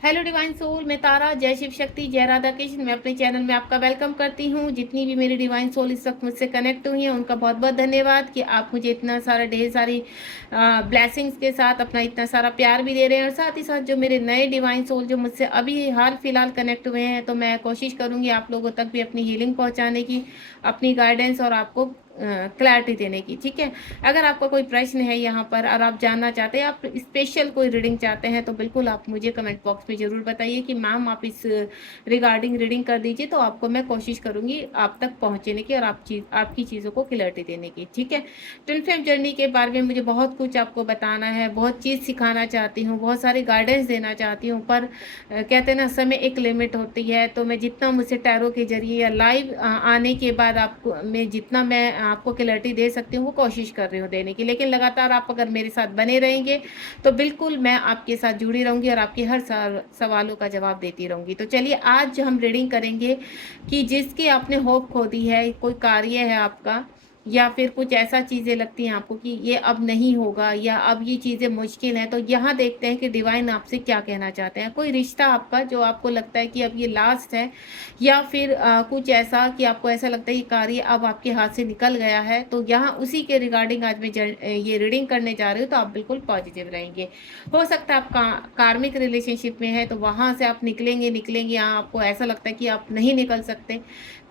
Hello divine soul, मैं तारा। जय शिव शक्ति, जय राधा कृष्ण। मैं अपने चैनल में आपका वेलकम करती हूँ। जितनी भी मेरी डिवाइन सोल इस वक्त मुझसे कनेक्ट हुई हैं उनका बहुत बहुत धन्यवाद कि आप मुझे इतना सारा ढेर सारी ब्लेसिंग्स के साथ अपना इतना सारा प्यार भी दे रहे हैं। और साथ ही साथ जो मेरे नए डिवाइन सोल जो मुझसे अभी हाल फिलहाल कनेक्ट हुए हैं, तो मैं कोशिश करूँगी आप लोगों तक भी अपनी हीलिंग पहुँचाने की, अपनी गाइडेंस और आपको क्लैरिटी देने की। ठीक है, अगर आपका कोई प्रश्न है यहाँ पर और आप जानना चाहते हैं, आप स्पेशल कोई रीडिंग चाहते हैं, तो बिल्कुल आप मुझे कमेंट बॉक्स में ज़रूर बताइए कि मैम आप इस रिगार्डिंग रीडिंग कर दीजिए, तो आपको मैं कोशिश करूँगी आप तक पहुँचने की और आपकी चीज़ों को क्लैरिटी देने की। ठीक है, ट्विन फ्लेम जर्नी के बारे में मुझे बहुत कुछ आपको बताना है, बहुत चीज़ सिखाना चाहती हूँ, बहुत सारी गाइडेंस देना चाहती हूँ, पर कहते हैं ना, समय एक लिमिट होती है। तो मैं जितना मुझसे टैरो के जरिए या लाइव आने के बाद आपको जितना मैं आपको क्लैरिटी दे सकती हूँ वो कोशिश कर रही हूँ देने की। लेकिन लगातार आप अगर मेरे साथ बने रहेंगे तो बिल्कुल मैं आपके साथ जुड़ी रहूँगी और आपके हर सवालों का जवाब देती रहूँगी। तो चलिए, आज जो हम रीडिंग करेंगे कि जिसकी आपने होप खो दी है, कोई कार्य है आपका, या फिर कुछ ऐसा चीज़ें लगती हैं आपको कि ये अब नहीं होगा या अब ये चीज़ें मुश्किल हैं, तो यहाँ देखते हैं कि डिवाइन आपसे क्या कहना चाहते हैं। कोई रिश्ता आपका जो आपको लगता है कि अब ये लास्ट है, या फिर कुछ ऐसा कि आपको ऐसा लगता है ये कार्य अब आपके हाथ से निकल गया है, तो यहाँ उसी के रिगार्डिंग आज मैं ये रीडिंग करने जा रही हूँ। तो आप बिल्कुल पॉजिटिव रहेंगे। हो सकता है आप कार्मिक रिलेशनशिप में है, तो वहाँ से आप निकलेंगे निकलेंगे, यहाँ आपको ऐसा लगता है कि आप नहीं निकल सकते,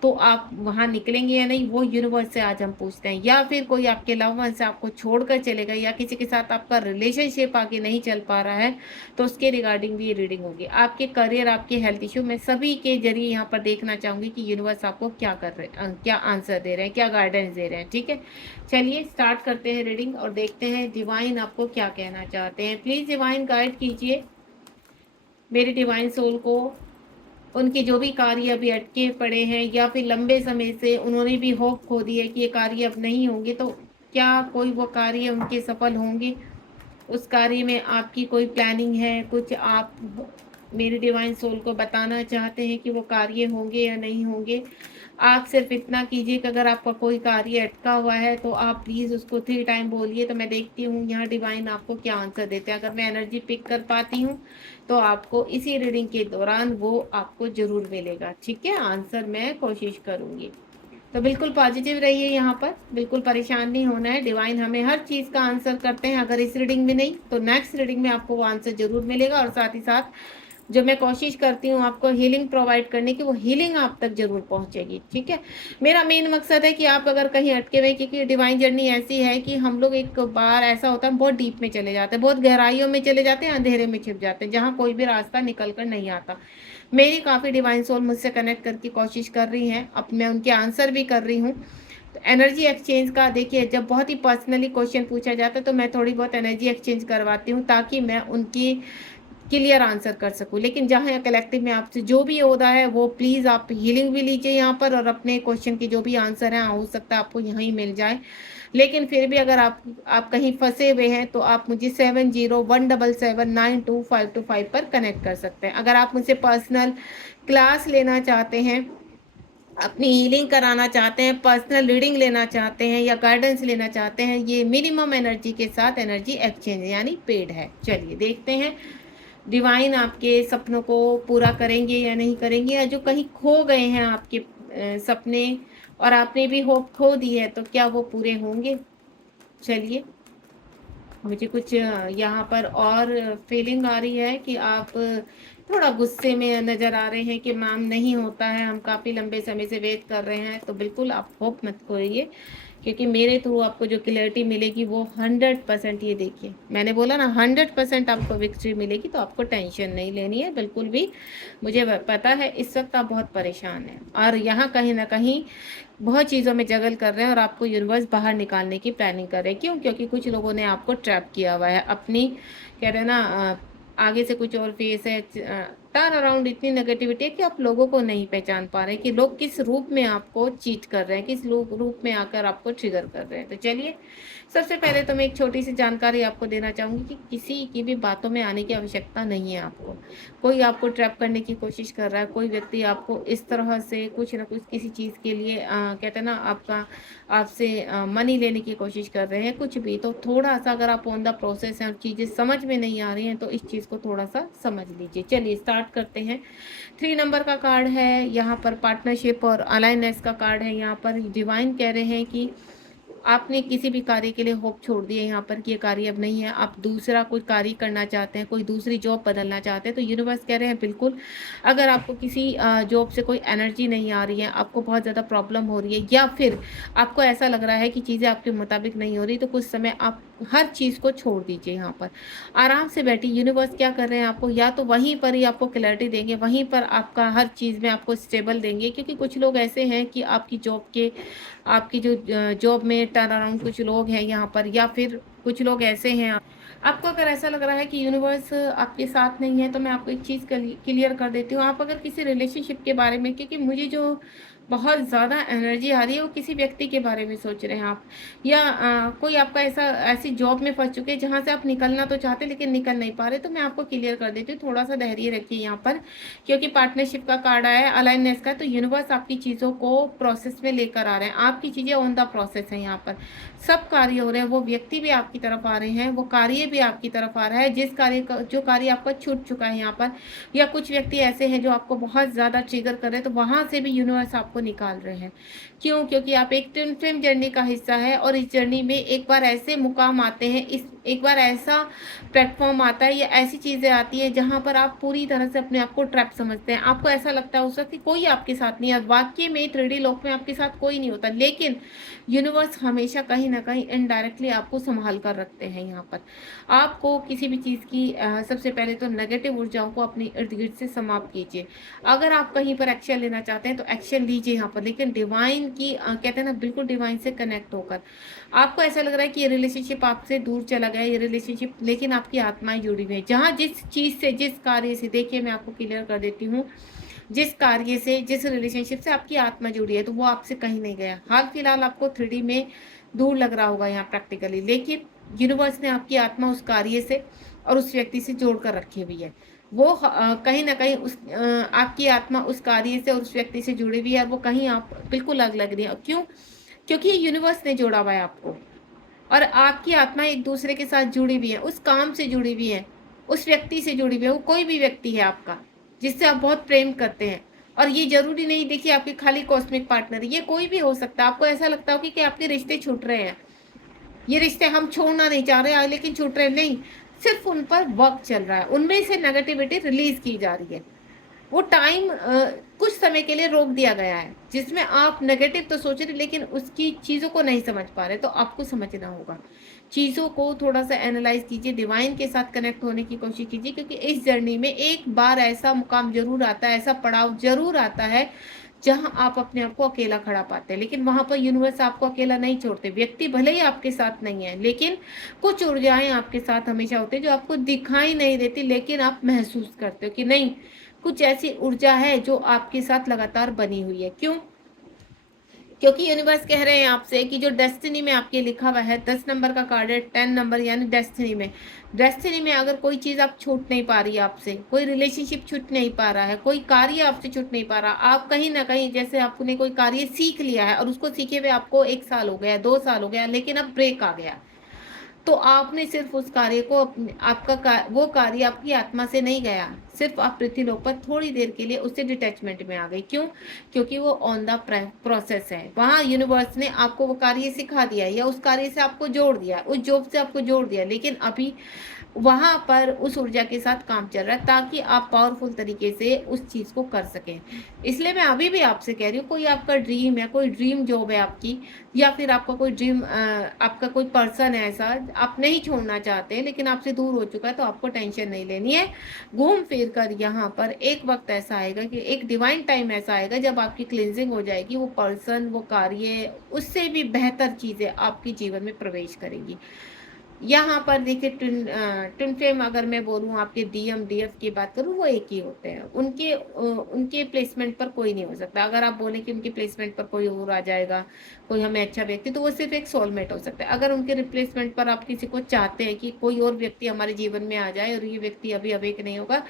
तो आप वहाँ निकलेंगे या नहीं, वो यूनिवर्स से आज हम पूछते हैं। या फिर कोई आपके लव वन से आपको छोड़कर चले गए, या किसी के साथ आपका रिलेशनशिप आगे नहीं चल पा रहा है, तो उसके रिगार्डिंग भी ये रीडिंग होगी। आपके करियर, आपके हेल्थ इश्यू, मैं सभी के जरिए यहाँ पर देखना चाहूँगी कि यूनिवर्स आपको क्या कर रहे हैं, क्या आंसर दे रहे हैं, क्या गाइडेंस दे रहे हैं। ठीक है, चलिए स्टार्ट करते हैं रीडिंग और देखते हैं डिवाइन आपको क्या कहना चाहते हैं। प्लीज़ डिवाइन गाइड कीजिए मेरे डिवाइन सोल को। उनके जो भी कार्य अभी अटके पड़े हैं, या फिर लंबे समय से उन्होंने भी होप खो दी है कि ये कार्य अब नहीं होंगे, तो क्या कोई वो कार्य उनके सफल होंगे? उस कार्य में आपकी कोई प्लानिंग है, कुछ आप मेरे डिवाइन सोल को बताना चाहते हैं कि वो कार्य होंगे या नहीं होंगे? आप सिर्फ इतना कीजिए कि अगर आपका कोई कार्य अटका हुआ है तो आप प्लीज़ उसको 3 टाइम बोलिए, तो मैं देखती हूँ यहाँ डिवाइन आपको क्या आंसर देते हैं। अगर मैं एनर्जी पिक कर पाती हूँ तो आपको इसी रीडिंग के दौरान वो आपको ज़रूर मिलेगा। ठीक है, आंसर मैं कोशिश करूँगी। तो बिल्कुल पॉजिटिव रहिए यहाँ पर, बिल्कुल परेशान नहीं होना है। डिवाइन हमें हर चीज़ का आंसर करते हैं, अगर इस रीडिंग में नहीं तो नेक्स्ट रीडिंग में आपको वो आंसर ज़रूर मिलेगा। और साथ ही साथ जो मैं कोशिश करती हूँ आपको हीलिंग प्रोवाइड करने की, वो हीलिंग आप तक ज़रूर पहुँचेगी। ठीक है, मेरा मेन मकसद है कि आप अगर कहीं अटके हुए, क्योंकि डिवाइन जर्नी ऐसी है कि हम लोग एक बार ऐसा होता है बहुत डीप में चले जाते हैं, बहुत गहराइयों में चले जाते हैं, अंधेरे में छिप जाते हैं, जहाँ कोई भी रास्ता निकल कर नहीं आता। मेरी काफ़ी डिवाइन सोल मुझसे कनेक्ट करके कोशिश कर रही हैं, अब मैं उनके आंसर भी कर रही हूँ। तो एनर्जी एक्सचेंज का देखिए, जब बहुत ही पर्सनली क्वेश्चन पूछा जाता है तो मैं थोड़ी बहुत एनर्जी एक्सचेंज करवाती हूँ, ताकि मैं उनकी क्लियर आंसर कर सकूँ। लेकिन जहाँ कलेक्टिव में आपसे जो भी हो रहा है, वो प्लीज़ आप हीलिंग भी लीजिए यहाँ पर, और अपने क्वेश्चन के जो भी आंसर हैं हो सकता है आपको यहीं मिल जाए। लेकिन फिर भी अगर आप कहीं फंसे हुए हैं, तो आप मुझे 7017792525 पर कनेक्ट कर सकते हैं। अगर आप मुझसे पर्सनल क्लास लेना चाहते हैं, अपनी हीलिंग कराना चाहते हैं, पर्सनल रीडिंग लेना चाहते हैं, या गाइडेंस लेना चाहते हैं, ये मिनिमम एनर्जी के साथ एनर्जी एक्सचेंज यानी पेड है। चलिए देखते हैं डिवाइन आपके सपनों को पूरा करेंगे या नहीं करेंगे, या जो कहीं खो गए हैं आपके सपने, और आपने भी होप खो दी है, तो क्या वो पूरे होंगे? चलिए, मुझे कुछ यहाँ पर और फीलिंग आ रही है कि आप थोड़ा गुस्से में नज़र आ रहे हैं कि मैम नहीं होता है, हम काफ़ी लंबे समय से वेट कर रहे हैं। तो बिल्कुल आप होप मत खोइए, क्योंकि मेरे थ्रू आपको जो क्लैरिटी मिलेगी वो 100%, ये देखिए मैंने बोला ना, 100% आपको विक्ट्री मिलेगी। तो आपको टेंशन नहीं लेनी है बिल्कुल भी। मुझे पता है इस वक्त आप बहुत परेशान हैं, और यहाँ कहीं ना कहीं बहुत चीज़ों में जगल कर रहे हैं, और आपको यूनिवर्स बाहर निकालने की प्लानिंग कर रहे हैं। क्यों? क्योंकि कुछ लोगों ने आपको ट्रैप किया हुआ है अपनी, कह रहे हैं ना, आगे से कुछ और फेस है, टर्न अराउंड इतनी नेगेटिविटी है कि आप लोगों को नहीं पहचान पा रहे कि लोग किस रूप में आपको चीट कर रहे हैं, किस लोग रूप में आकर आपको ट्रिगर कर रहे हैं। तो चलिए, सबसे पहले तो मैं एक छोटी सी जानकारी आपको देना चाहूँगी कि किसी की भी बातों में आने की आवश्यकता नहीं है आपको। कोई आपको ट्रैप करने की कोशिश कर रहा है, कोई व्यक्ति आपको इस तरह से कुछ ना कुछ किसी चीज़ के लिए कहते हैं ना आपसे मनी लेने की कोशिश कर रहे हैं, कुछ भी। तो थोड़ा-सा अगर आप ऑन द प्रोसेस हैं और चीज़ें समझ में नहीं आ रही हैं, तो इस चीज़ को थोड़ा-सा समझ लीजिए। चलिए स्टार्ट करते हैं। 3 नंबर का कार्ड है, यहाँ पर पार्टनरशिप और अलाइनेंस का कार्ड है। यहाँ पर डिवाइन कह रहे हैं कि आपने किसी भी कार्य के लिए होप छोड़ दी है यहाँ पर कि ये कार्य अब नहीं है, आप दूसरा कोई कार्य करना चाहते हैं, कोई दूसरी जॉब बदलना चाहते हैं। तो यूनिवर्स कह रहे हैं बिल्कुल, अगर आपको किसी जॉब से कोई एनर्जी नहीं आ रही है, आपको बहुत ज़्यादा प्रॉब्लम हो रही है, या फिर आपको ऐसा लग रहा है कि चीज़ें आपके मुताबिक नहीं हो रही, तो कुछ समय आप हर चीज़ को छोड़ दीजिए। यहाँ पर आराम से बैठिए। यूनिवर्स क्या कर रहे हैं, आपको या तो वहीं पर ही आपको क्लैरिटी देंगे, वहीं पर आपका हर चीज़ में आपको स्टेबल देंगे। क्योंकि कुछ लोग ऐसे हैं कि आपकी जो जॉब में टर्न अराउंड, कुछ लोग हैं यहाँ पर, या फिर कुछ लोग ऐसे हैं। आपको अगर ऐसा लग रहा है कि यूनिवर्स आपके साथ नहीं है, तो मैं आपको एक चीज़ क्लियर कर देती हूँ। आप अगर किसी रिलेशनशिप के बारे में, क्योंकि मुझे जो बहुत ज़्यादा एनर्जी आ रही है वो किसी व्यक्ति के बारे में सोच रहे हैं आप, या कोई आपका ऐसी जॉब में फंस चुके हैं जहाँ से आप निकलना तो चाहते हैं लेकिन निकल नहीं पा रहे। तो मैं आपको क्लियर कर देती हूँ, थोड़ा सा धैर्य रखिए यहाँ पर, क्योंकि पार्टनरशिप का कार्ड आया है, अलाइननेस का। तो यूनिवर्स आपकी चीज़ों को प्रोसेस में लेकर आ रहे हैं, आपकी चीज़ें ऑन द प्रोसेस है। यहाँ पर सब कार्य हो रहे हैं, वो व्यक्ति भी आपकी तरफ आ रहे हैं, वो कार्य भी आपकी तरफ आ रहा है, जो कार्य आपका छूट चुका है यहाँ पर। या कुछ व्यक्ति ऐसे हैं जो आपको बहुत ज़्यादा ट्रिगर कर रहे हैं, तो वहाँ से भी यूनिवर्स आपको निकाल रहे हैं। क्यों? क्योंकि आप एक ट्विन फ्लेम जर्नी का हिस्सा है, और इस जर्नी में एक बार ऐसे मुकाम आते हैं, एक बार ऐसा प्लेटफॉर्म आता है या ऐसी चीज़ें आती हैं जहाँ पर आप पूरी तरह से अपने आप को ट्रैप समझते हैं। आपको ऐसा लगता है उस वक्त कि कोई आपके साथ नहीं है। वाकई में 3D लोक में आपके साथ कोई नहीं होता, लेकिन यूनिवर्स हमेशा कहीं ना कहीं इनडायरेक्टली आपको संभाल कर रखते हैं। यहाँ पर आपको किसी भी चीज़ की सबसे पहले तो नेगेटिव ऊर्जाओं को अपने इर्द गिर्द से समाप्त कीजिए। अगर आप कहीं पर एक्शन लेना चाहते हैं तो एक्शन लीजिए यहाँ पर, लेकिन डिवाइन की कहते हैं ना, बिल्कुल डिवाइन से कनेक्ट होकर। आपको ऐसा लग रहा है कि ये रिलेशनशिप आपसे दूर चला गया, ये रिलेशनशिप, लेकिन आपकी आत्माएं जुड़ी हुई है। जहाँ जिस चीज़ से, जिस कार्य से, देखिए मैं आपको क्लियर कर देती हूँ, जिस कार्य से, जिस रिलेशनशिप से आपकी आत्मा जुड़ी है, तो वो आपसे कहीं नहीं गया। हाल फिलहाल आपको 3D में दूर लग रहा होगा यहाँ प्रैक्टिकली, लेकिन यूनिवर्स ने आपकी आत्मा उस कार्य से और उस व्यक्ति से जोड़ कर रखी हुई है। वो कहीं ना कहीं आपकी आत्मा उस कार्य से और उस व्यक्ति से जुड़ी हुई है, और वो कहीं आप बिल्कुल अलग लग रही है। क्यों? क्योंकि यूनिवर्स ने जोड़ा हुआ है आपको, और आपकी आत्मा एक दूसरे के साथ जुड़ी हुई है, उस काम से जुड़ी हुई है, उस व्यक्ति से जुड़ी हुई है। वो कोई भी व्यक्ति है आपका जिससे आप बहुत प्रेम करते हैं। और ये जरूरी नहीं देखिए आपके खाली कॉस्मिक पार्टनर, ये कोई भी हो सकता है। आपको ऐसा लगता हो कि आपके रिश्ते छूट रहे हैं, ये रिश्ते हम छोड़ना नहीं चाह रहे लेकिन छूट रहे नहीं, सिर्फ उन पर वर्क चल रहा है, उनमें से नेगेटिविटी रिलीज की जा रही है। वो टाइम कुछ समय के लिए रोक दिया गया है, जिसमें आप नेगेटिव तो सोच रहे लेकिन उसकी चीज़ों को नहीं समझ पा रहे। तो आपको समझना होगा, चीज़ों को थोड़ा सा एनालाइज कीजिए, डिवाइन के साथ कनेक्ट होने की कोशिश कीजिए। क्योंकि इस जर्नी में एक बार ऐसा मुकाम जरूर आता है, ऐसा पड़ाव जरूर आता है जहां आप अपने आप को अकेला खड़ा पाते हैं, लेकिन वहां पर यूनिवर्स आपको अकेला नहीं छोड़ते। व्यक्ति भले ही आपके साथ नहीं है, लेकिन कुछ ऊर्जाएं आपके साथ हमेशा होती है जो आपको दिखाई नहीं देती, लेकिन आप महसूस करते हो कि नहीं, कुछ ऐसी ऊर्जा है जो आपके साथ लगातार बनी हुई है। क्यों? क्योंकि यूनिवर्स कह रहे हैं आपसे कि जो डेस्टिनी में आपके लिखा हुआ है, 10 नंबर का कार्ड है, 10 नंबर, यानी डेस्टिनी में अगर कोई चीज़ आप छूट नहीं पा रही है आपसे, कोई रिलेशनशिप छूट नहीं पा रहा है, कोई कार्य आपसे छूट नहीं पा रहा, आप कहीं ना कहीं, जैसे आपने कोई कार्य सीख लिया है और उसको सीखे हुए आपको 1 साल हो गया, 2 साल हो गया, लेकिन अब ब्रेक आ गया, तो आपने सिर्फ उस कार्य को वो कार्य आपकी आत्मा से नहीं गया, सिर्फ आप पृथ्वीलोक पर थोड़ी देर के लिए उससे डिटैचमेंट में आ गए। क्यों? क्योंकि वो ऑन द प्रोसेस है। वहाँ यूनिवर्स ने आपको वो कार्य सिखा दिया या उस कार्य से आपको जोड़ दिया, उस जॉब से आपको जोड़ दिया, लेकिन अभी वहाँ पर उस ऊर्जा के साथ काम चल रहा है ताकि आप पावरफुल तरीके से उस चीज़ को कर सकें। इसलिए मैं अभी भी आपसे कह रही हूँ, कोई आपका ड्रीम है, कोई ड्रीम जॉब है आपकी, या फिर आपका कोई ड्रीम, आपका कोई पर्सन है ऐसा आप नहीं छोड़ना चाहते हैं लेकिन आपसे दूर हो चुका है, तो आपको टेंशन नहीं लेनी है। घूम फिर कर यहाँ पर एक वक्त ऐसा आएगा कि एक डिवाइन टाइम ऐसा आएगा जब आपकी क्लिनजिंग हो जाएगी, वो पर्सन, वो कार्य, उससे भी बेहतर चीज़ें आपके जीवन में प्रवेश करेंगी। यहाँ पर देखिए ट्विन फ्लेम अगर मैं बोलूँ, आपके डीएम डीएफ की बात करूँ, वो एक ही होते हैं। उनके प्लेसमेंट पर कोई नहीं हो सकता। अगर आप बोले कि उनके प्लेसमेंट पर कोई और आ जाएगा, कोई हमें अच्छा व्यक्ति, तो वो सिर्फ एक सोलमेट हो सकता है। अगर उनके रिप्लेसमेंट पर आप किसी को चाहते हैं कि कोई और व्यक्ति हमारे जीवन में आ जाए और ये व्यक्ति अभी अवेक नहीं होगा,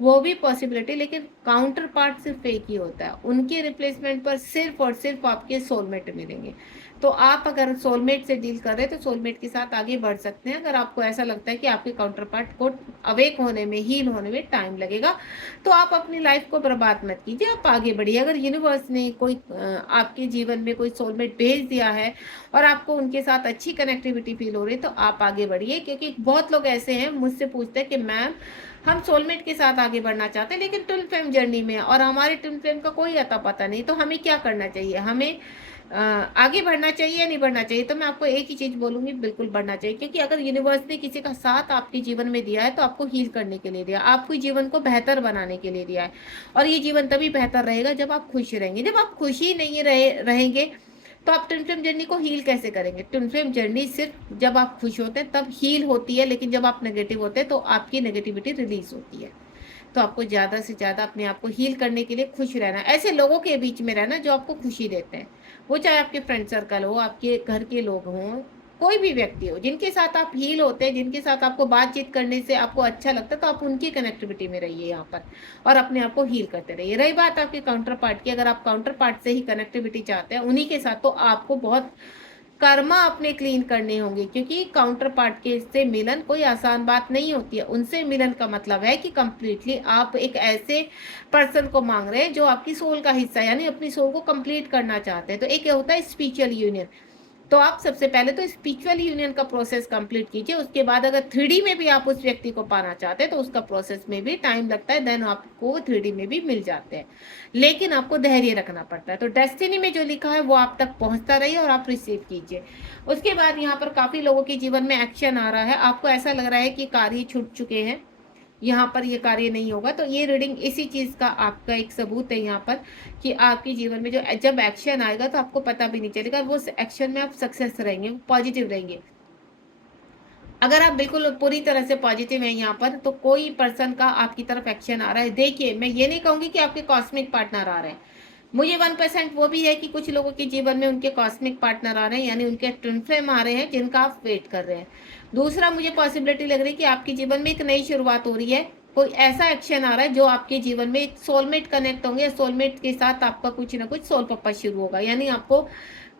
वो भी पॉसिबिलिटी, लेकिन काउंटर पार्ट सिर्फ एक ही होता है। उनके रिप्लेसमेंट पर सिर्फ और सिर्फ आपके सोलमेट मिलेंगे। तो आप अगर सोलमेट से डील कर रहे हैं तो सोलमेट के साथ आगे बढ़ सकते हैं। अगर आपको ऐसा लगता है कि आपके काउंटर पार्ट को अवेक होने में, हील होने में टाइम लगेगा, तो आप अपनी लाइफ को बर्बाद मत कीजिए, आप आगे बढ़िए। अगर यूनिवर्स ने कोई आपके जीवन में कोई सोलमेट भेज दिया है और आपको उनके साथ अच्छी कनेक्टिविटी फील हो रही है, तो आप आगे बढ़िए। क्योंकि बहुत लोग ऐसे हैं, मुझसे पूछते हैं कि मैम हम सोलमेट के साथ आगे बढ़ना चाहते हैं लेकिन ट्विन फ्लेम जर्नी में, और हमारे ट्विन फ्लेम का कोई अता पता नहीं, तो हमें क्या करना चाहिए, हमें आगे बढ़ना चाहिए या नहीं बढ़ना चाहिए? तो मैं आपको एक ही चीज बोलूंगी, बिल्कुल बढ़ना चाहिए। क्योंकि अगर यूनिवर्स ने किसी का साथ आपके जीवन में दिया है तो आपको हील करने के लिए दिया, आपको जीवन को बेहतर बनाने के लिए दिया है। और ये जीवन तभी बेहतर रहेगा जब आप खुश रहेंगे। जब आप खुशी नहीं रहेंगे तो आप ट्विन फ्लेम जर्नी को हील कैसे करेंगे? ट्विन फ्लेम जर्नी सिर्फ जब आप खुश होते हैं तब हील होती है, लेकिन जब आप नेगेटिव होते हैं तो आपकी नेगेटिविटी रिलीज होती है। तो आपको ज़्यादा से ज़्यादा अपने आप को हील करने के लिए खुश रहना, ऐसे लोगों के बीच में रहना जो आपको खुशी देते हैं। वो चाहे आपके फ्रेंड सर्कल हो, आपके घर के लोग हों, कोई भी व्यक्ति हो, जिनके साथ आप हील होते हैं, जिनके साथ आपको बातचीत करने से आपको अच्छा लगता है, तो आप उनकी कनेक्टिविटी में रहिए यहाँ पर, और अपने आप को हील करते रहिए। रही बात आपके काउंटर पार्ट की, अगर आप काउंटर पार्ट से ही कनेक्टिविटी चाहते हैं उन्हीं के साथ, तो आपको बहुत कर्मा अपने क्लीन करने होंगे। क्योंकि काउंटर पार्ट के से मिलन कोई आसान बात नहीं होती है। उनसे मिलन का मतलब है कि कंप्लीटली आप एक ऐसे पर्सन को मांग रहे हैं जो आपकी सोल का हिस्सा है, यानी अपनी सोल को कंप्लीट करना चाहते हैं। तो एक होता है स्पिरिचुअल यूनियन। तो आप सबसे पहले तो स्पिरिचुअल यूनियन का प्रोसेस कंप्लीट कीजिए। उसके बाद अगर 3D में भी आप उस व्यक्ति को पाना चाहते हैं तो उसका प्रोसेस में भी टाइम लगता है, देन आपको 3D में भी मिल जाते हैं, लेकिन आपको धैर्य रखना पड़ता है। तो डेस्टिनी में जो लिखा है वो आप तक पहुंचता रहिए और आप रिसीव कीजिए। उसके बाद यहाँ पर काफी लोगों के जीवन में एक्शन आ रहा है, आपको ऐसा लग रहा है कि कार्य छूट चुके हैं, यहाँ पर ये कार्य नहीं होगा। तो ये रीडिंग इसी चीज का आपका एक सबूत है यहाँ पर, कि आपके जीवन में जो जब एक्शन आएगा तो आपको पता भी नहीं चलेगा, वो एक्शन में आप सक्सेस रहेंगे, पॉजिटिव रहेंगे। अगर आप बिल्कुल पूरी तरह से पॉजिटिव हैं यहाँ पर, तो कोई पर्सन का आपकी तरफ एक्शन आ रहा है। देखिए, मैं ये नहीं कहूंगी कि आपके कॉस्मिक पार्टनर आ रहे हैं, मुझे 1% वो भी है कि कुछ लोगों के जीवन में उनके कॉस्मिक पार्टनर आ रहे हैं, यानी उनके ट्विन फ्लेम आ रहे हैं जिनका आप वेट कर रहे हैं। दूसरा, मुझे पॉसिबिलिटी लग रही है कि आपके जीवन में एक नई शुरुआत हो रही है, कोई ऐसा एक्शन आ रहा है जो आपके जीवन में एक सोलमेट कनेक्ट होंगे, सोलमेट के साथ आपका कुछ ना कुछ सोल पर्पस शुरू होगा, यानी आपको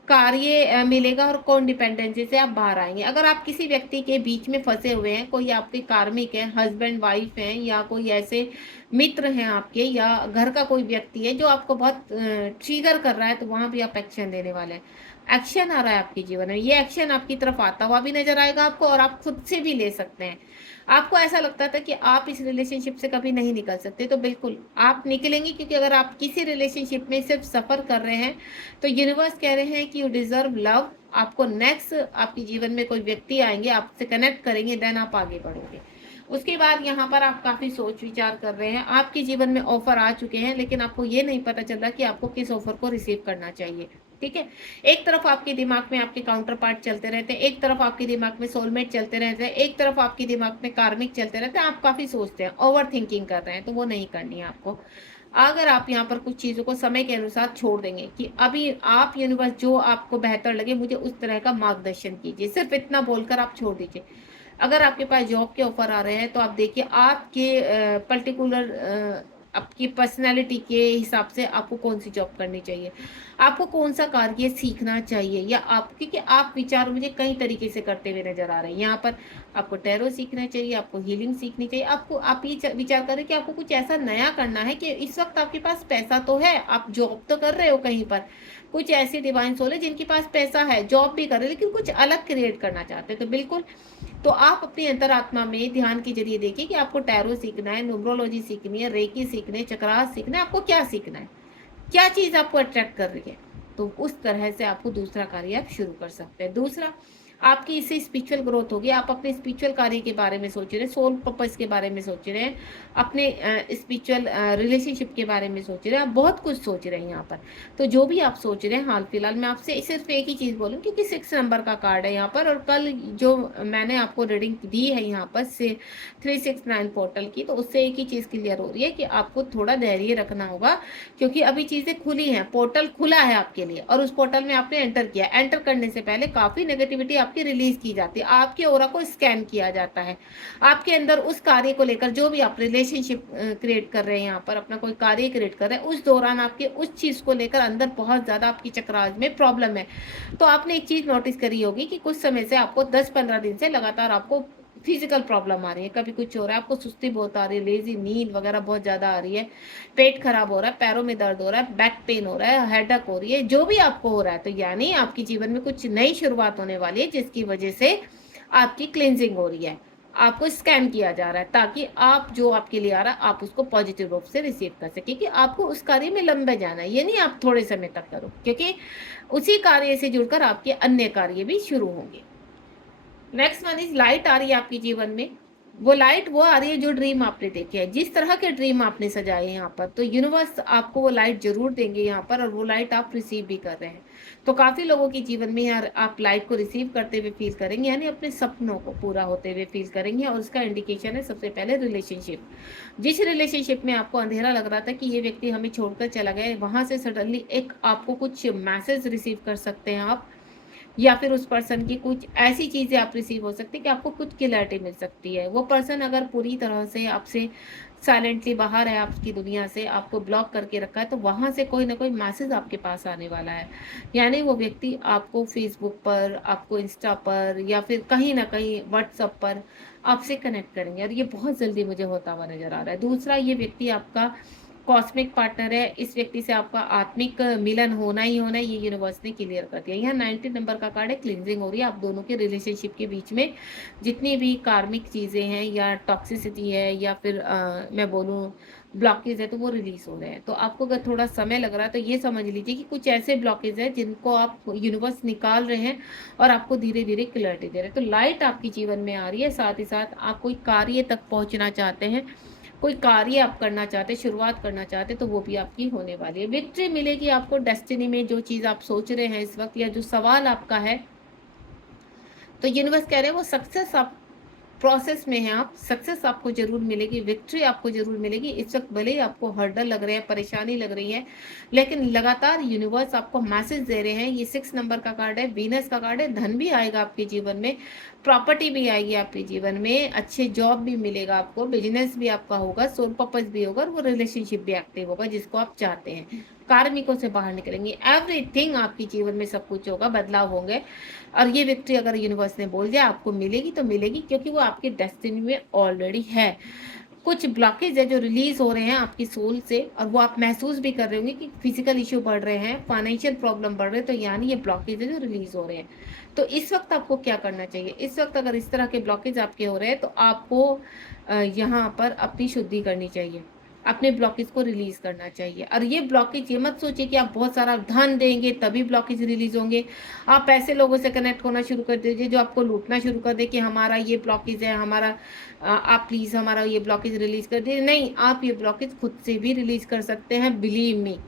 कार्य मिलेगा और कौन डिपेंडेंसी से आप बाहर आएंगे। अगर आप किसी व्यक्ति के बीच में फंसे हुए हैं, कोई आपके कार्मिक है, हस्बैंड वाइफ हैं, या कोई ऐसे मित्र हैं आपके, या घर का कोई व्यक्ति है जो आपको बहुत ट्रिगर कर रहा है, तो वहां भी आप एक्शन लेने वाले हैं। एक्शन आ रहा है आपके जीवन में, ये एक्शन आपकी तरफ आता हुआ भी नजर आएगा आपको, और आप खुद से भी ले सकते हैं। आपको ऐसा लगता था कि आप इस रिलेशनशिप से कभी नहीं निकल सकते, तो बिल्कुल आप निकलेंगे। क्योंकि अगर आप किसी रिलेशनशिप में सिर्फ सफर कर रहे हैं तो यूनिवर्स कह रहे हैं कि यू डिजर्व लव। आपको नेक्स्ट आपके जीवन में कोई व्यक्ति आएंगे, आपसे कनेक्ट करेंगे, देन आप आगे बढ़ोगे। उसके बाद यहाँ पर आप काफी सोच विचार कर रहे हैं, आपके जीवन में ऑफर आ चुके हैं, लेकिन आपको ये नहीं पता चल रहा कि आपको किस ऑफर को रिसीव करना चाहिए। ठीक है, एक तरफ आपके दिमाग में आपके काउंटर पार्ट चलते रहते हैं, एक तरफ आपके दिमाग में सोलमेट चलते रहते हैं, एक तरफ आपके दिमाग में कार्मिक चलते रहते हैं। आप काफी सोचते हैं, ओवर थिंकिंग कर रहे हैं, तो वो नहीं करनी है आपको। अगर आप यहाँ पर कुछ चीजों को समय के अनुसार छोड़ देंगे कि अभी आप यूनिवर्स जो आपको बेहतर लगे मुझे उस तरह का मार्गदर्शन कीजिए, सिर्फ इतना बोलकर आप छोड़ दीजिए। अगर आपके पास जॉब के ऑफर आ रहे हैं तो आप देखिए आपके पर्टिकुलर आपकी पर्सनैलिटी के हिसाब से आपको कौन सी जॉब करनी चाहिए, आपको कौन सा कार्य सीखना चाहिए, या आप, क्योंकि आप विचार मुझे कई तरीके से करते हुए नजर आ रहे हैं यहाँ पर। आपको टैरो सीखना चाहिए, आपको हीलिंग सीखनी चाहिए, आपको आप ये विचार करें कि आपको कुछ ऐसा नया करना है कि इस वक्त आपके पास पैसा तो है, आप जॉब तो कर रहे हो कहीं पर, कुछ ऐसी डिवाइन सोल है जिनके पास पैसा है, जॉब भी कर रहे हैं, लेकिन कुछ अलग क्रिएट करना चाहते हैं। तो बिल्कुल, तो आप अपनी अंतरात्मा में ध्यान के जरिए देखिए कि आपको टैरो सीखना है, न्यूमरोलॉजी सीखनी है, रेकी सीखनी है, चक्रास सीखना है, आपको क्या सीखना है, क्या चीज आपको अट्रैक्ट कर रही है, तो उस तरह से आपको दूसरा कार्य आप शुरू कर सकते हैं। दूसरा, आपकी इससे स्पिरिचुअल ग्रोथ होगी। आप अपने स्पिरिचुअल कार्य के बारे में सोच रहे हैं, सोल पर्पस के बारे में सोच रहे हैं, अपने स्पिरिचुअल रिलेशनशिप के बारे में सोच रहे हैं, आप बहुत कुछ सोच रहे हैं यहाँ पर। तो जो भी आप सोच रहे हैं हाल फिलहाल, मैं आपसे सिर्फ एक ही चीज़ बोलूँ, क्योंकि 6 नंबर का कार्ड है यहाँ पर, और कल जो मैंने आपको रीडिंग दी है यहाँ पर से 369 पोर्टल की, तो उससे एक ही चीज़ क्लियर हो रही है कि आपको थोड़ा धैर्य रखना होगा, क्योंकि अभी चीज़ें खुली हैं, पोर्टल खुला है आपके लिए, और उस पोर्टल में आपने एंटर किया। एंटर करने से पहले काफ़ी नेगेटिविटी आपकी रिलीज की जाती है, आपके ऑरा को स्कैन किया जाता है, आपके अंदर उस कार्य को लेकर जो भी आप रिलेशनशिप क्रिएट कर रहे हैं, यहाँ पर अपना कोई कार्य क्रिएट कर रहे हैं, उस दौरान आपके उस चीज़ को लेकर अंदर बहुत ज़्यादा आपकी चक्राज में प्रॉब्लम है। तो आपने एक चीज़ नोटिस करी होगी कि कुछ समय से आपको 10-15 दिन से लगातार आपको फिजिकल प्रॉब्लम आ रही है, कभी कुछ हो रहा है, आपको सुस्ती बहुत आ रही है, लेजी नींद वगैरह बहुत ज़्यादा आ रही है, पेट खराब हो रहा है, पैरों में दर्द हो रहा है, बैक पेन हो रहा है, हेडेक हो रही है, जो भी आपको हो रहा है, तो यानी आपके जीवन में कुछ नई शुरुआत होने वाली है, जिसकी वजह से आपकी क्लिनजिंग हो रही है, आपको स्कैन किया जा रहा है, ताकि आप जो आपके लिए आ रहा है आप उसको पॉजिटिव रूप से रिसीव कर सके, कि आपको उस कार्य में लंबे जाना है, ये नहीं आप थोड़े समय तक करो, क्योंकि उसी कार्य से जुड़कर आपके अन्य कार्य भी शुरू होंगे। नेक्स्ट वन इज लाइट आ रही है आपके जीवन में। वो लाइट वो आ रही है जो ड्रीम आपने देखे हैं, जिस तरह के ड्रीम आपने सजाए हैं यहाँ पर, तो यूनिवर्स आपको वो लाइट जरूर देंगे यहाँ पर, और वो लाइट आप रिसीव भी कर रहे हैं। तो काफी लोगों के जीवन में यार आप लाइट को रिसीव करते हुए फील करेंगे, यानी अपने सपनों को पूरा होते हुए फील करेंगे, और उसका इंडिकेशन है सबसे पहले रिलेशनशिप। जिस रिलेशनशिप में आपको अंधेरा लग रहा था कि ये व्यक्ति हमें छोड़कर चला गया, वहां से सडनली एक आपको कुछ मैसेज रिसीव कर सकते हैं आप, या फिर उस पर्सन की कुछ ऐसी चीज़ें आप रिसीव हो सकती है कि आपको कुछ क्लैरिटी मिल सकती है। वो पर्सन अगर पूरी तरह से आपसे साइलेंटली बाहर है, आपकी दुनिया से आपको ब्लॉक करके रखा है, तो वहाँ से कोई ना कोई मैसेज आपके पास आने वाला है। यानी वो व्यक्ति आपको फेसबुक पर, आपको इंस्टा पर, या फिर कहीं ना कहीं व्हाट्सअप पर आपसे कनेक्ट करेंगे, और ये बहुत जल्दी मुझे होता हुआ नजर आ रहा है। दूसरा, ये व्यक्ति आपका कॉस्मिक पार्टनर है, इस व्यक्ति से आपका आत्मिक मिलन होना ही होना है, ये यूनिवर्स ने क्लियर कर दिया। यहाँ 19 नंबर का कार्ड है, क्लिनजिंग हो रही है आप दोनों के रिलेशनशिप के बीच में, जितनी भी कार्मिक चीज़ें हैं या टॉक्सिसिटी है, या फिर मैं बोलूँ ब्लॉकेज है, तो वो रिलीज हो रहे हैं। तो आपको अगर थोड़ा समय लग रहा है तो ये समझ लीजिए कि कुछ ऐसे ब्लॉकेज है जिनको आप यूनिवर्स निकाल रहे हैं, और आपको धीरे धीरे क्लैरिटी दे रहे हैं। तो लाइट आपके जीवन में आ रही है, साथ ही साथ आप कोई कार्य तक पहुंचना चाहते हैं, कोई कार्य आप करना चाहते, शुरुआत करना चाहते, तो वो भी आपकी होने वाली है। विक्ट्री मिलेगी आपको डेस्टिनी में, जो चीज़ आप सोच रहे हैं इस वक्त, या जो सवाल आपका है, तो यूनिवर्स कह रहे हैं वो सक्सेस आप प्रोसेस में है, आप सक्सेस आपको जरूर मिलेगी, विक्ट्री आपको जरूर मिलेगी। इस वक्त भले ही आपको हर्डल लग रहे हैं, परेशानी लग रही है, लेकिन लगातार यूनिवर्स आपको मैसेज दे रहे हैं। ये 6 नंबर का कार्ड है, वीनस का कार्ड है, धन भी आएगा आपके जीवन में, प्रॉपर्टी भी आएगी आपके जीवन में, अच्छे जॉब भी मिलेगा आपको, बिजनेस भी आपका होगा, सोल पर्पस भी होगा, और वो रिलेशनशिप भी एक्टिव होगा जिसको आप चाहते हैं, कार्मिकों से बाहर निकलेंगे, एवरीथिंग आपके जीवन में सब कुछ होगा, बदलाव होंगे। और ये विक्ट्री अगर यूनिवर्स ने बोल दिया आपको मिलेगी तो मिलेगी, क्योंकि वो आपके डेस्टिनी में ऑलरेडी है। कुछ ब्लॉकेज है जो रिलीज हो रहे हैं आपकी सोल से, और वो आप महसूस भी कर रहे होंगे कि फिजिकल इश्यू बढ़ रहे हैं, फाइनेंशियल प्रॉब्लम बढ़ रहे हैं, तो यानी ये ब्लॉकेज है जो रिलीज हो रहे हैं। तो इस वक्त आपको क्या करना चाहिए? इस वक्त अगर इस तरह के ब्लॉकेज आपके हो रहे हैं, तो आपको यहाँ पर अपनी शुद्धि करनी चाहिए, अपने ब्लॉकेज को रिलीज करना चाहिए। और ये ब्लॉकेज, ये मत सोचिए कि आप बहुत सारा धन देंगे तभी ब्लॉकेज रिलीज होंगे। आप ऐसे लोगों से कनेक्ट होना शुरू कर दीजिए जो आपको लूटना शुरू कर दे कि हमारा ये ब्लॉकेज है, हमारा आप प्लीज हमारा ये ब्लॉकेज रिलीज कर दीजिए। नहीं, आप ये ब्लॉकेज खुद से भी रिलीज कर सकते हैं, बिलीव मी।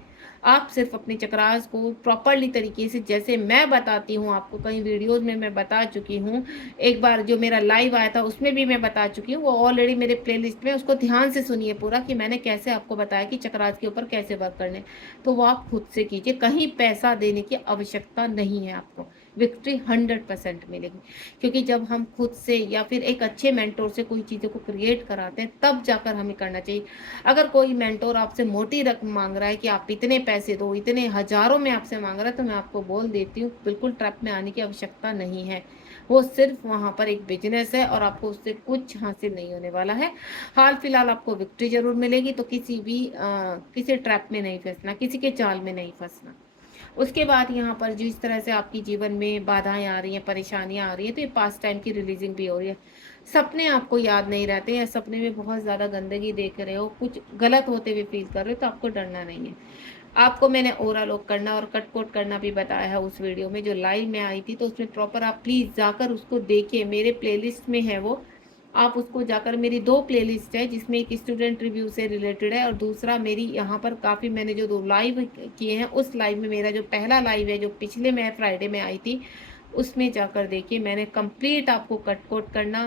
आप सिर्फ अपने चक्रास को प्रॉपरली तरीके से, जैसे मैं बताती हूँ आपको, कई वीडियोज में मैं बता चुकी हूँ, एक बार जो मेरा लाइव आया था उसमें भी मैं बता चुकी हूँ, वो ऑलरेडी मेरे प्लेलिस्ट में, उसको ध्यान से सुनिए पूरा कि मैंने कैसे आपको बताया कि चक्रास के ऊपर कैसे वर्क करने। तो वो आप खुद से कीजिए, कहीं पैसा देने की आवश्यकता नहीं है आपको, विक्ट्री 100% मिलेगी। क्योंकि जब हम खुद से या फिर एक अच्छे मेंटोर से कोई चीज़ों को क्रिएट कराते हैं, तब जाकर हमें करना चाहिए। अगर कोई मेंटोर आपसे मोटी रकम मांग रहा है कि आप इतने पैसे दो, इतने हजारों में आपसे मांग रहा है, तो मैं आपको बोल देती हूँ बिल्कुल ट्रैप में आने की आवश्यकता नहीं है। वो सिर्फ वहाँ पर एक बिजनेस है, और आपको उससे कुछ हासिल नहीं होने वाला है। हाल फिलहाल आपको विक्ट्री जरूर मिलेगी, तो किसी ट्रैप में नहीं फंसना, किसी के जाल में नहीं फंसना। उसके बाद यहाँ पर जिस तरह से आपकी जीवन में बाधाएं आ रही हैं, परेशानियां आ रही हैं, तो ये पास्ट टाइम की रिलीजिंग भी हो रही है। सपने आपको याद नहीं रहते, या सपने में बहुत ज़्यादा गंदगी देख रहे हो, कुछ गलत होते हुए फील कर रहे हो, तो आपको डरना नहीं है। आपको मैंने ओरा लॉक करना और कट कोट करना भी बताया है उस वीडियो में जो लाइव में आई थी, तो उसमें प्रॉपर आप प्लीज़ जाकर उसको देखिए, मेरे प्लेलिस्ट में है वो। आप उसको जाकर, मेरी 2 प्लेलिस्ट है जिसमें एक स्टूडेंट रिव्यू से रिलेटेड है और दूसरा मेरी यहाँ पर काफ़ी मैंने जो 2 लाइव किए हैं, उस लाइव में मेरा जो पहला लाइव है जो पिछले में फ्राइडे में आई थी, उसमें जाकर देखिए मैंने कंप्लीट आपको कट कोट करना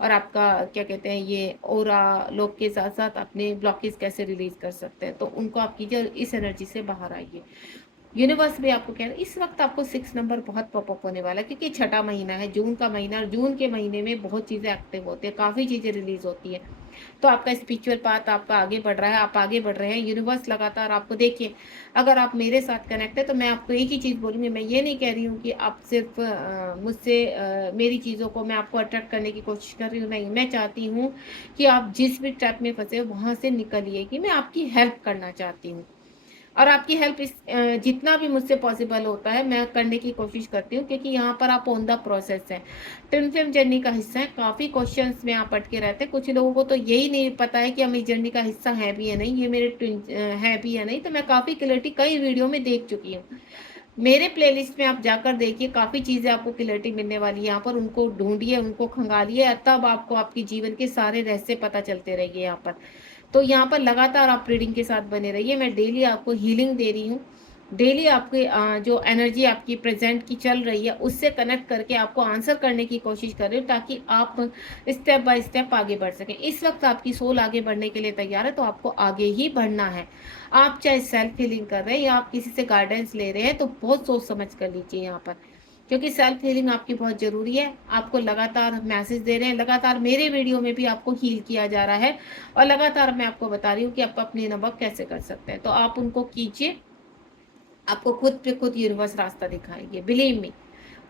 और आपका क्या कहते हैं ये ओरा लॉक के साथ साथ अपने ब्लॉकेज कैसे रिलीज कर सकते हैं, तो उनको आप कीजिए और इस एनर्जी से बाहर आइए। यूनिवर्स भी आपको कह रहा है इस वक्त आपको 6 नंबर बहुत पॉपअप होने वाला है, क्योंकि छठा महीना है, जून का महीना, और जून के महीने में बहुत चीज़ें एक्टिव होती है, काफ़ी चीज़ें रिलीज होती है। तो आपका स्पिरिचुअल पाथ आपका आगे बढ़ रहा है, आप आगे बढ़ रहे हैं। यूनिवर्स लगातार आपको देखिए, अगर आप मेरे साथ कनेक्ट है तो मैं आपको एक ही चीज़ बोलूँगी, मैं ये नहीं कह रही हूँ कि आप सिर्फ मुझसे मेरी चीज़ों को मैं आपको अट्रैक्ट करने की कोशिश कर रही हूँ, नहीं, मैं चाहती हूँ कि आप जिस भी ट्रैप में फंसे हो वहाँ से निकलिए, कि मैं आपकी हेल्प करना चाहती हूँ और आपकी हेल्प इस जितना भी मुझसे पॉसिबल होता है मैं करने की कोशिश करती हूँ, क्योंकि यहाँ पर आप ऑन द प्रोसेस हैं, ट्विन फ्लेम जर्नी का हिस्सा है। काफ़ी क्वेश्चंस में आप अटके रहते हैं, कुछ लोगों को तो यही नहीं पता है कि हम इस जर्नी का हिस्सा है भी या नहीं, ये मेरे ट्विन है भी या नहीं, तो मैं काफ़ी क्लियरिटी कई वीडियो में देख चुकी हूँ। मेरे प्लेलिस्ट में आप जाकर देखिए, काफ़ी चीज़ें आपको क्लियरिटी मिलने वाली है यहाँ पर, उनको ढूंढिए, उनको खंगालिए, तब आपको आपके जीवन के सारे रहस्य पता चलते रहेंगे यहाँ पर। तो यहाँ पर लगातार आप रीडिंग के साथ बने रहिए, मैं डेली आपको हीलिंग दे रही हूँ, डेली आपके जो एनर्जी आपकी प्रेजेंट की चल रही है उससे कनेक्ट करके आपको आंसर करने की कोशिश कर रही हूँ, ताकि आप स्टेप बाय स्टेप आगे बढ़ सकें। इस वक्त आपकी सोल आगे बढ़ने के लिए तैयार है, तो आपको आगे ही बढ़ना है। आप चाहे सेल्फ हीलिंग कर रहे हैं या आप किसी से गाइडेंस ले रहे हैं, तो बहुत सोच समझ कर लीजिए यहाँ पर, क्योंकि सेल्फ हीलिंग आपकी बहुत ज़रूरी है। आपको लगातार मैसेज दे रहे हैं, लगातार मेरे वीडियो में भी आपको हील किया जा रहा है और लगातार मैं आपको बता रही हूँ कि आप अपनी नमक कैसे कर सकते हैं, तो आप उनको कीजिए। आपको खुद पे खुद यूनिवर्स रास्ता दिखाएंगे, बिलीव मी।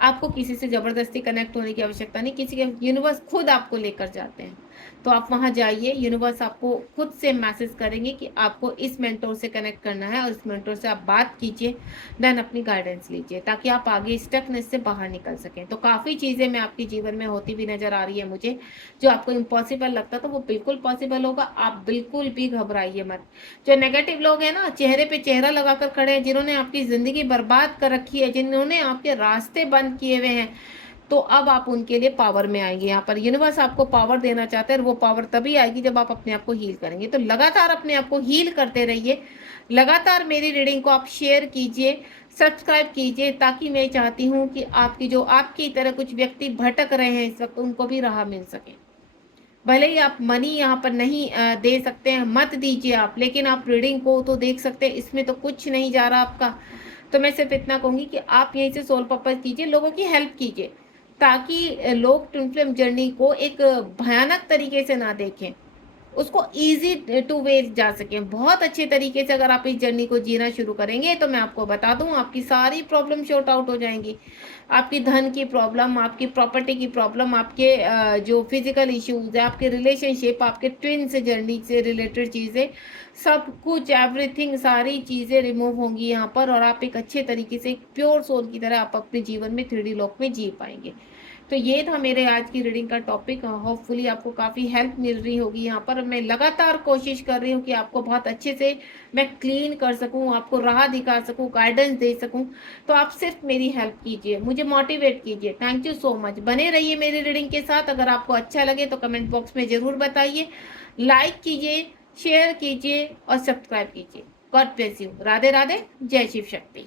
आपको किसी से ज़बरदस्ती कनेक्ट होने की आवश्यकता नहीं, किसी के यूनिवर्स खुद आपको लेकर जाते हैं। तो आप वहाँ जाइए, यूनिवर्स आपको खुद से मैसेज करेंगे कि आपको इस मेंटोर से कनेक्ट करना है और इस मेंटोर से आप बात कीजिए, देन अपनी गाइडेंस लीजिए, ताकि आप आगे स्टकनेस से बाहर निकल सकें। तो काफ़ी चीज़ें मैं आपके जीवन में होती भी नज़र आ रही है मुझे, जो आपको इम्पॉसिबल लगता तो वो बिल्कुल पॉसिबल होगा। आप बिल्कुल भी घबराइए मत। जो नेगेटिव लोग हैं ना, चेहरे पे चेहरा लगाकर खड़े हैं, जिन्होंने आपकी ज़िंदगी बर्बाद कर रखी है, जिन्होंने आपके रास्ते बंद किए हुए हैं, तो अब आप उनके लिए पावर में आएंगे। यहाँ पर यूनिवर्स आपको पावर देना चाहते हैं और वो पावर तभी आएगी जब आप अपने आप को हील करेंगे। तो लगातार अपने आप को हील करते रहिए, लगातार मेरी रीडिंग को आप शेयर कीजिए, सब्सक्राइब कीजिए, ताकि मैं चाहती हूँ कि आपकी जो आपकी तरह कुछ व्यक्ति भटक रहे हैं इस वक्त, उनको भी राह मिल सके। भले ही आप मनी यहाँ पर नहीं दे सकते हैं, मत दीजिए आप, लेकिन आप रीडिंग को तो देख सकते हैं, इसमें तो कुछ नहीं जा रहा आपका। तो मैं सिर्फ इतना कहूँगी कि आप यहीं से सोल पर्पस कीजिए, लोगों की हेल्प कीजिए, ताकि लोग ट्विन फ्लेम जर्नी को एक भयानक तरीके से ना देखें, उसको इजी टू वे जा सके। बहुत अच्छे तरीके से अगर आप इस जर्नी को जीना शुरू करेंगे, तो मैं आपको बता दूं, आपकी सारी प्रॉब्लम शॉर्ट आउट हो जाएंगी। आपकी धन की प्रॉब्लम, आपकी प्रॉपर्टी की प्रॉब्लम, आपके जो फिजिकल इश्यूज है, आपके रिलेशनशिप, आपके ट्विन से जर्नी से रिलेटेड चीज़ें, सब कुछ एवरीथिंग, सारी चीज़ें रिमूव होंगी यहाँ पर, और आप एक अच्छे तरीके से, एक प्योर सोल की तरह आप अपने जीवन में 3D लॉक में जी पाएंगे। तो ये था मेरे आज की रीडिंग का टॉपिक। होपफुली आपको काफ़ी हेल्प मिल रही होगी। यहाँ पर मैं लगातार कोशिश कर रही हूँ कि आपको बहुत अच्छे से मैं क्लीन कर सकूँ, आपको राह दिखा सकूँ, गाइडेंस दे सकूँ। तो आप सिर्फ मेरी हेल्प कीजिए, मुझे मोटिवेट कीजिए। Thank you so much. बने रहिए मेरी रीडिंग के साथ। अगर आपको अच्छा लगे तो कमेंट बॉक्स में ज़रूर बताइए, लाइक कीजिए, शेयर कीजिए और सब्सक्राइब कीजिए। God bless you. Radhe Radhe. जय शिव शक्ति।